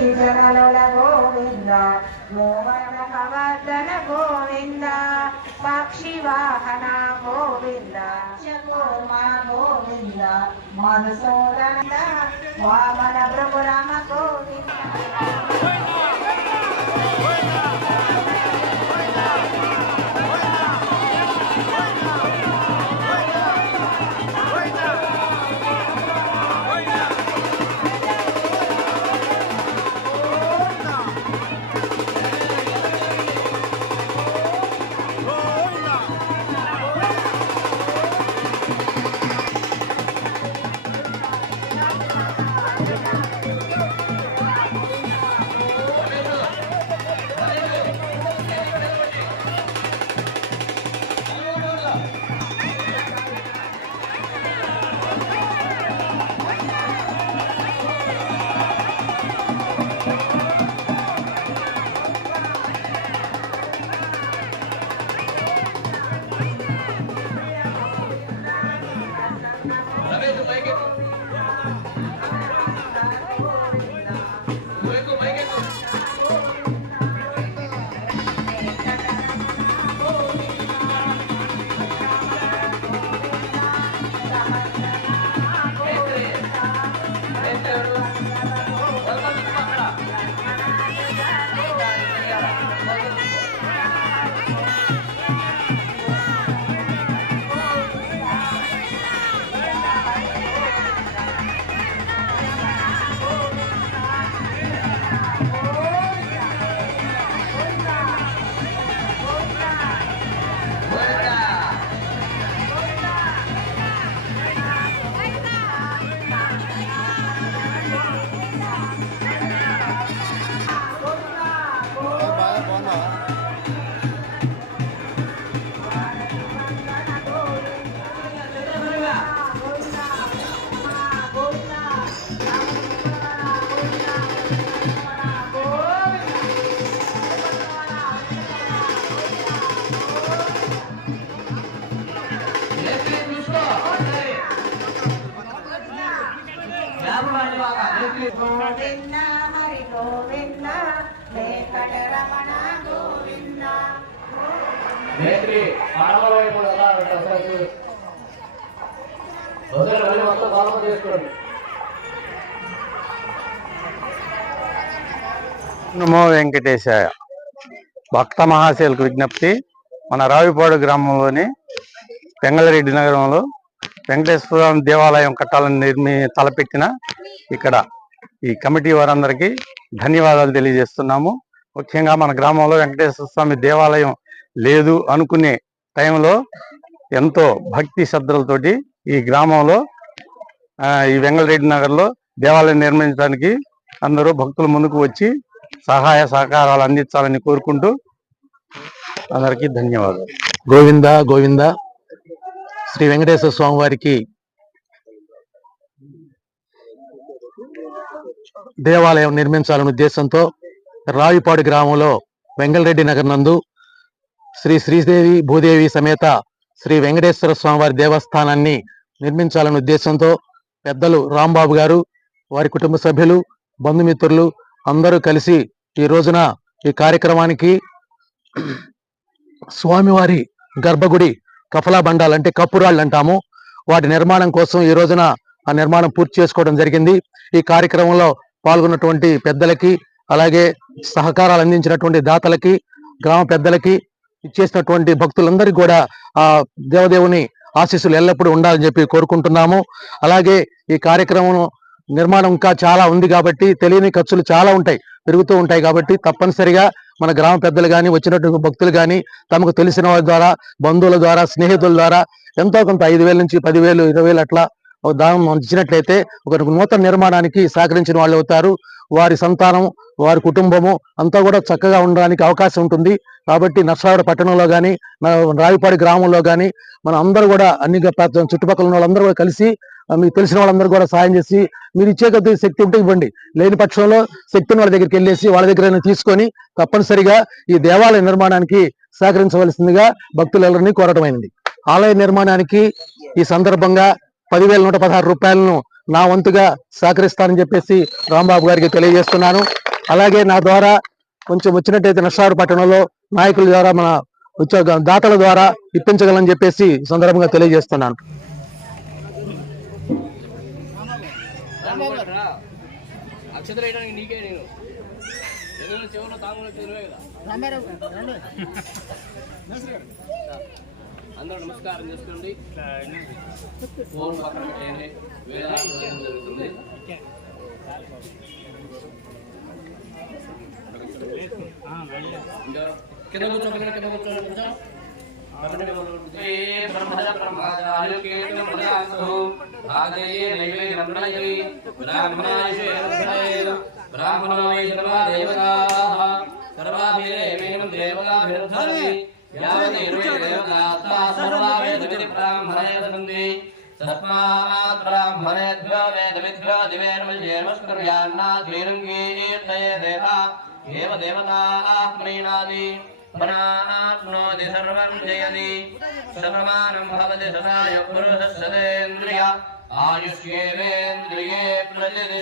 జనలోల గోవింద మోహన కవర్ధన గోవింద పక్షి వాహన గోవింద కూర్మా గోవింద మధుసూదన వామన ప్రభురామ గోవింద గోవింద హరి గోవింద వెంకటరమణ గోవింద నమో వెంకటేశాయ. భక్త మహాశయులకు విజ్ఞప్తి. మన రావిపాడు గ్రామంలోని వెంగళరెడ్డి నగరంలో వెంకటేశ్వర దేవాలయం కట్టాలని తలపెట్టిన ఇక్కడ ఈ కమిటీ వారందరికీ ధన్యవాదాలు తెలియజేస్తున్నాము. ముఖ్యంగా మన గ్రామంలో వెంకటేశ్వర స్వామి దేవాలయం లేదు అనుకునే టైంలో ఎంతో భక్తి శ్రద్ధలతోటి ఈ గ్రామంలో ఈ వెంగళరెడ్డి నగర్లో దేవాలయం నిర్మించడానికి అందరూ భక్తులు ముందుకు వచ్చి సహాయ సహకారాలు అందించాలని కోరుకుంటూ అందరికీ ధన్యవాదాలు. గోవింద గోవింద. శ్రీ వెంకటేశ్వర స్వామి వారికి దేవాలయం నిర్మించాలనే ఉద్దేశంతో రావిపాడు గ్రామంలో వెంగళరెడ్డి నగర్ నందు శ్రీ శ్రీదేవి భూదేవి సమేత శ్రీ వెంకటేశ్వర స్వామి వారి దేవస్థానాన్ని నిర్మించాలనే ఉద్దేశంతో పెద్దలు రాంబాబు గారు, వారి కుటుంబ సభ్యులు, బంధుమిత్రులు అందరూ కలిసి ఈ రోజున ఈ కార్యక్రమానికి స్వామివారి గర్భగుడి కఫలా బండాలు అంటే కప్పురాళ్ళు అంటాము, వాటి నిర్మాణం కోసం ఈ రోజున ఆ నిర్మాణం పూర్తి చేసుకోవడం జరిగింది. ఈ కార్యక్రమంలో పాల్గొన్నటువంటి పెద్దలకి, అలాగే సహకారాలు అందించినటువంటి దాతలకి, గ్రామ పెద్దలకి, ఇచ్చేసినటువంటి భక్తులందరికీ కూడా ఆ దేవదేవుని ఆశీస్సులు ఎల్లప్పుడూ ఉండాలని చెప్పి కోరుకుంటున్నాము. అలాగే ఈ కార్యక్రమం నిర్మాణం ఇంకా చాలా ఉంది కాబట్టి తెలియని ఖర్చులు చాలా ఉంటాయి, పెరుగుతూ ఉంటాయి. కాబట్టి తప్పనిసరిగా మన గ్రామ పెద్దలు కానీ, వచ్చినటువంటి భక్తులు కానీ, తమకు తెలిసిన వారి ద్వారా, బంధువుల ద్వారా, స్నేహితుల ద్వారా ఎంతో కొంత 5,000 నుంచి 10,000, 20,000 అట్లా దానం ఇచ్చినట్లయితే ఒక నూతన నిర్మాణానికి సహకరించిన వాళ్ళు అవుతారు. వారి సంతానం, వారి కుటుంబము అంతా కూడా చక్కగా ఉండడానికి అవకాశం ఉంటుంది. కాబట్టి నర్సాడ పట్టణంలో కానీ, రావిపాడి గ్రామంలో కానీ మన అందరూ కూడా అన్ని చుట్టుపక్కల ఉన్న వాళ్ళందరూ కూడా కలిసి మీకు తెలిసిన వాళ్ళందరూ కూడా సాయం చేసి, మీరు ఇచ్చే కొద్ది శక్తి ఉంటే ఇవ్వండి, లేని పక్షంలో శక్తిని వాళ్ళ దగ్గరికి వెళ్ళేసి వాళ్ళ దగ్గర తీసుకొని తప్పనిసరిగా ఈ దేవాలయ నిర్మాణానికి సహకరించవలసిందిగా భక్తులందరినీ కోరటమైనది. ఆలయ నిర్మాణానికి ఈ సందర్భంగా 10,116 రూపాయలను నా వంతుగా సహకరిస్తానని చెప్పేసి రాంబాబు గారికి తెలియజేస్తున్నాను. అలాగే నా ద్వారా కొంచెం వచ్చినట్టయితే నర్సాడు పట్టణంలో నాయకుల ద్వారా మన ఉద్యోగ దాతల ద్వారా ఇప్పించగలని చెప్పేసి సందర్భంగా తెలియజేస్తున్నాను. అందరూ నమస్కారం చేసుకోండి. ఫోన్ పక్కన పెట్టండి. జరుగుతుంది. కింద కూర్చోండి. प्राप्नोति सर्वं जयति सर्वमानं भवति सदा पुरुषः सदेन्द्रिय आयुष्येवेन्द्रिये प्रतिष्ठितः